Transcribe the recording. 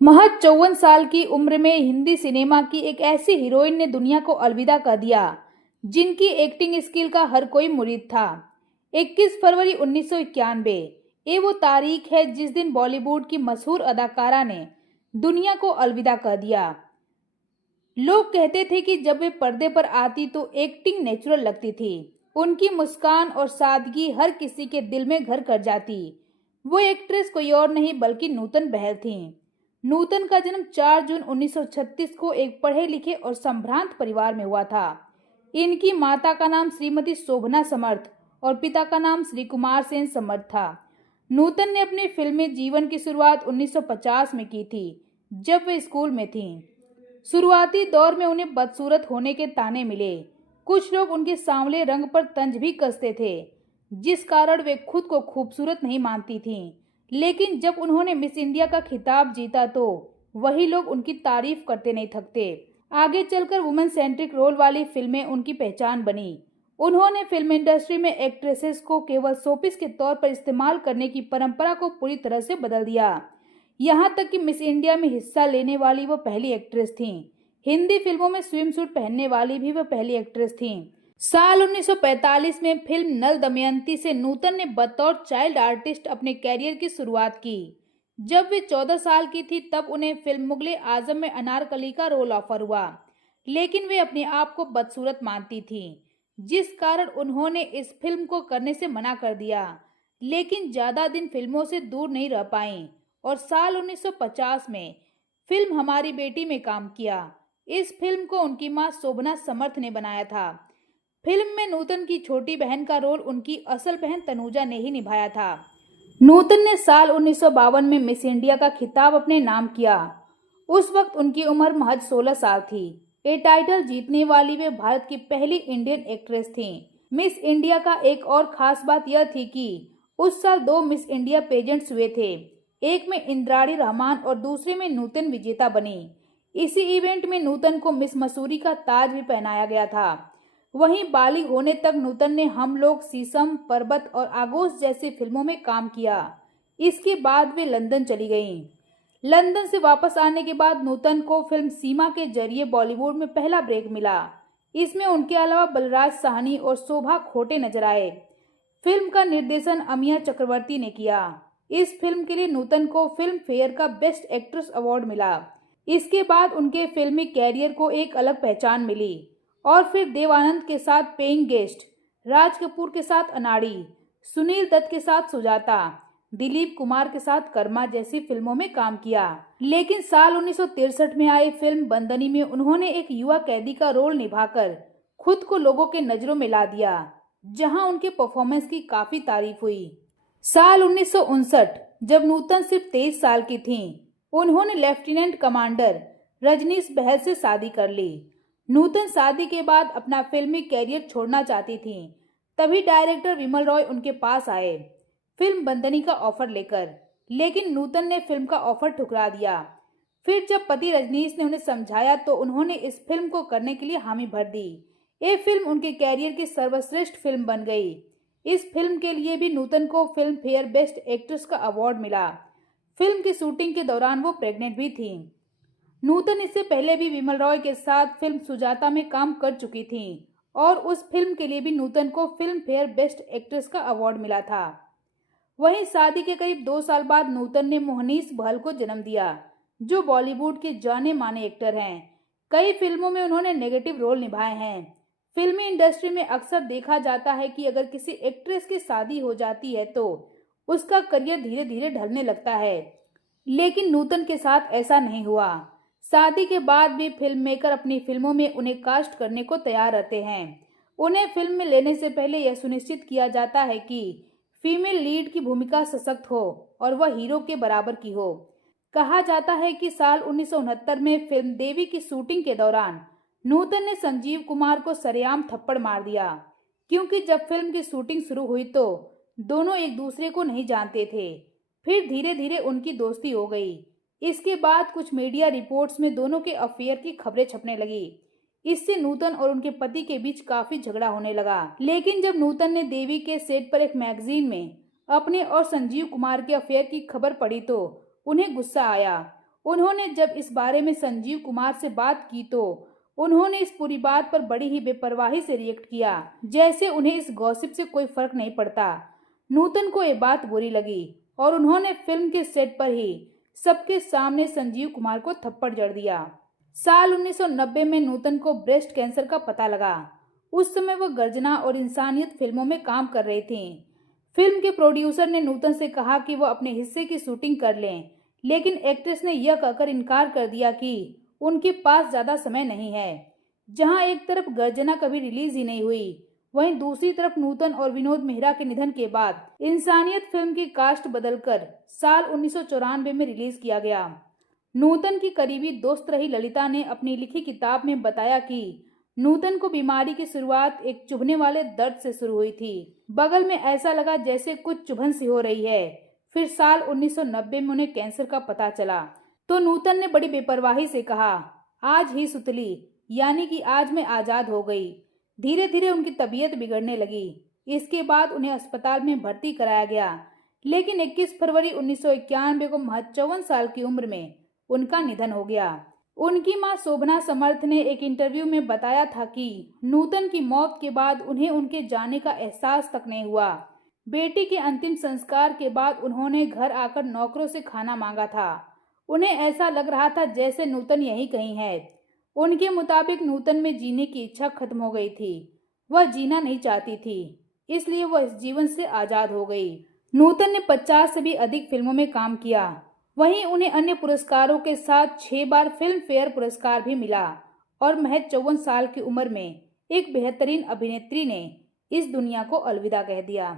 महज 54 साल की उम्र में हिंदी सिनेमा की एक ऐसी हीरोइन ने दुनिया को अलविदा कर दिया जिनकी एक्टिंग स्किल का हर कोई मुरीद था। 21 फरवरी 1991 ये वो तारीख है जिस दिन बॉलीवुड की मशहूर अदाकारा ने दुनिया को अलविदा कर दिया। लोग कहते थे कि जब वे पर्दे पर आती तो एक्टिंग नेचुरल लगती थी। उनकी मुस्कान और सादगी हर किसी के दिल में घर कर जाती। वो एक्ट्रेस कोई और नहीं बल्कि नूतन बहल थीं। नूतन का जन्म 4 जून 1936 को एक पढ़े लिखे और संभ्रांत परिवार में हुआ था। इनकी माता का नाम श्रीमती शोभना समर्थ और पिता का नाम श्री कुमार सेन समर्थ था। नूतन ने अपने फिल्मी जीवन की शुरुआत 1950 में की थी, जब वे स्कूल में थीं। शुरुआती दौर में उन्हें बदसूरत होने के ताने मिले। कुछ लोग उनके सांवले रंग पर तंज भी कसते थे, जिस कारण वे खुद को खूबसूरत नहीं मानती थीं। लेकिन जब उन्होंने मिस इंडिया का खिताब जीता तो वही लोग उनकी तारीफ करते नहीं थकते। आगे चलकर वुमेन सेंट्रिक रोल वाली फिल्में उनकी पहचान बनी। उन्होंने फिल्म इंडस्ट्री में एक्ट्रेसेस को केवल शोपीस के तौर पर इस्तेमाल करने की परंपरा को पूरी तरह से बदल दिया। यहाँ तक कि मिस इंडिया में हिस्सा लेने वाली वो पहली एक्ट्रेस थीं। हिंदी फिल्मों में स्विम सूट पहनने वाली भी वो पहली एक्ट्रेस थीं। साल 1945 में फिल्म नल दमयंती से नूतन ने बतौर चाइल्ड आर्टिस्ट अपने कैरियर की शुरुआत की। जब वे 14 साल की थी तब उन्हें फिल्म मुगले आजम में अनारकली का रोल ऑफर हुआ, लेकिन वे अपने आप को बदसूरत मानती थीं, जिस कारण उन्होंने इस फिल्म को करने से मना कर दिया। लेकिन ज्यादा दिन फिल्मों से दूर नहीं रह पाईं और साल 1950 में फिल्म हमारी बेटी में काम किया। इस फिल्म को उनकी मां शोभना समर्थ ने बनाया था। फिल्म में नूतन की छोटी बहन का रोल उनकी असल बहन तनुजा ने ही निभाया था। नूतन ने साल 1952 में मिस इंडिया का खिताब अपने नाम किया। उस वक्त उनकी उम्र महज 16 साल थी। ये टाइटल जीतने वाली वे भारत की पहली इंडियन एक्ट्रेस थीं। मिस इंडिया का एक और खास बात यह थी कि उस साल 2 मिस इंडिया पेजेंट्स हुए थे। एक में इंद्राणी रहमान और दूसरे में नूतन विजेता बनी। इसी इवेंट में नूतन को मिस मसूरी का ताज भी पहनाया गया था। वहीं बालिग होने तक नूतन ने हम लोग, शीशम, पर्वत और आगोश जैसी फिल्मों में काम किया। इसके बाद वे लंदन चली गईं। लंदन से वापस आने के बाद नूतन को फिल्म सीमा के जरिए बॉलीवुड में पहला ब्रेक मिला। इसमें उनके अलावा बलराज साहनी और शोभा खोटे नजर आए। फिल्म का निर्देशन अमिया चक्रवर्ती ने किया। इस फिल्म के लिए नूतन को फिल्म फेयर का बेस्ट एक्ट्रेस अवार्ड मिला। इसके बाद उनके फिल्मी कैरियर को एक अलग पहचान मिली और फिर देव आनंद के साथ पेइंग गेस्ट, राज कपूर के साथ अनाड़ी, सुनील दत्त के साथ सुजाता, दिलीप कुमार के साथ कर्मा जैसी फिल्मों में काम किया। लेकिन साल 1963 में आई फिल्म बंदनी में उन्होंने एक युवा कैदी का रोल निभाकर खुद को लोगों के नजरों में ला दिया, जहां उनके परफॉर्मेंस की काफी तारीफ हुई। साल 1959 जब नूतन सिर्फ 23 साल की थीं, उन्होंने लेफ्टिनेंट कमांडर रजनीश बहल से शादी कर ली। नूतन शादी के बाद अपना फिल्मी कैरियर छोड़ना चाहती थीं। तभी डायरेक्टर विमल रॉय उनके पास आए फिल्म बंदनी का ऑफर लेकर, लेकिन नूतन ने फिल्म का ऑफर ठुकरा दिया। फिर जब पति रजनीश ने उन्हें समझाया तो उन्होंने इस फिल्म को करने के लिए हामी भर दी। ये फिल्म उनके कैरियर की सर्वश्रेष्ठ फिल्म बन गई। इस फिल्म के लिए भी नूतन को फिल्म फेयर बेस्ट एक्ट्रेस का अवार्ड मिला। फिल्म की शूटिंग के दौरान वो प्रेग्नेंट भी थीं। नूतन इससे पहले भी विमल रॉय के साथ फिल्म सुजाता में काम कर चुकी थीं और उस फिल्म के लिए भी नूतन को फिल्म फेयर बेस्ट एक्ट्रेस का अवार्ड मिला था। वहीं शादी के करीब 2 साल बाद नूतन ने मोहनीश बहल को जन्म दिया, जो बॉलीवुड के जाने माने एक्टर हैं। कई फिल्मों में उन्होंने नेगेटिव रोल निभाए हैं। फिल्मी इंडस्ट्री में अक्सर देखा जाता है कि अगर किसी एक्ट्रेस की शादी हो जाती है तो उसका करियर धीरे धीरे ढलने लगता है, लेकिन नूतन के साथ ऐसा नहीं हुआ। शादी के बाद भी फिल्म मेकर अपनी फिल्मों में उन्हें कास्ट करने को तैयार रहते हैं। उन्हें फिल्म में लेने से पहले यह सुनिश्चित किया जाता है कि फीमेल लीड की भूमिका सशक्त हो और वह हीरो के बराबर की हो। कहा जाता है कि साल 1969 में फिल्म देवी की शूटिंग के दौरान नूतन ने संजीव कुमार को सरेआम थप्पड़ मार दिया, क्योंकि जब फिल्म की शूटिंग शुरू हुई तो दोनों एक दूसरे को नहीं जानते थे। फिर धीरे धीरे उनकी दोस्ती हो गई। इसके बाद कुछ मीडिया रिपोर्ट्स में दोनों के अफेयर की खबरें छपने लगी। इससे नूतन और उनके पति के बीच काफी झगड़ा होने लगा। लेकिन जब नूतन ने देवी के सेट पर एक मैगजीन में अपने और संजीव कुमार के अफेयर की खबर पढ़ी तो उन्हें गुस्सा आया। उन्होंने जब इस बारे में संजीव कुमार से बात की तो उन्होंने इस पूरी बात पर बड़ी ही बेपरवाही से रिएक्ट किया, जैसे उन्हें इस गॉसिप से कोई फर्क नहीं पड़ता। नूतन को ये बात बुरी लगी और उन्होंने फिल्म के सेट पर ही सबके सामने संजीव कुमार को थप्पड़ जड़ दिया। साल 1990 में नूतन को ब्रेस्ट कैंसर का पता लगा। उस समय वह गर्जना और इंसानियत फिल्मों में काम कर रही थी। फिल्म के प्रोड्यूसर ने नूतन से कहा कि वह अपने हिस्से की शूटिंग कर लें, लेकिन एक्ट्रेस ने यह कहकर इनकार कर दिया कि उनके पास ज्यादा समय नहीं है। जहां एक तरफ गर्जना कभी रिलीज ही नहीं हुई, वहीं दूसरी तरफ नूतन और विनोद मेहरा के निधन के बाद इंसानियत फिल्म की कास्ट बदलकर साल 1994 में रिलीज किया गया। नूतन की करीबी दोस्त रही ललिता ने अपनी लिखी किताब में बताया कि नूतन को बीमारी की शुरुआत एक चुभने वाले दर्द से शुरू हुई थी। बगल में ऐसा लगा जैसे कुछ चुभन सी हो रही है। फिर साल 1990 में उन्हें कैंसर का पता चला तो नूतन ने बड़ी बेपरवाही से कहा, आज ही सुतली, यानी कि आज मैं आजाद हो गई। धीरे धीरे उनकी तबीयत बिगड़ने लगी। इसके बाद उन्हें अस्पताल में भर्ती कराया गया, लेकिन 21 फरवरी 1991 को महज 54 साल की उम्र में उनका निधन हो गया। उनकी मां शोभना समर्थ ने एक इंटरव्यू में बताया था कि नूतन की मौत के बाद उन्हें उनके जाने का एहसास तक नहीं हुआ। बेटी के अंतिम संस्कार के बाद उन्होंने घर आकर नौकरों से खाना मांगा था। उन्हें ऐसा लग रहा था जैसे नूतन यहीं कहीं है। उनके मुताबिक नूतन में जीने की इच्छा खत्म हो गई थी। वह जीना नहीं चाहती थी, इसलिए वह इस जीवन से आजाद हो गई। नूतन ने 50 से भी अधिक फिल्मों में काम किया। वहीं उन्हें अन्य पुरस्कारों के साथ 6 बार फिल्म फेयर पुरस्कार भी मिला और महज 54 साल की उम्र में एक बेहतरीन अभिनेत्री ने इस दुनिया को अलविदा कह दिया।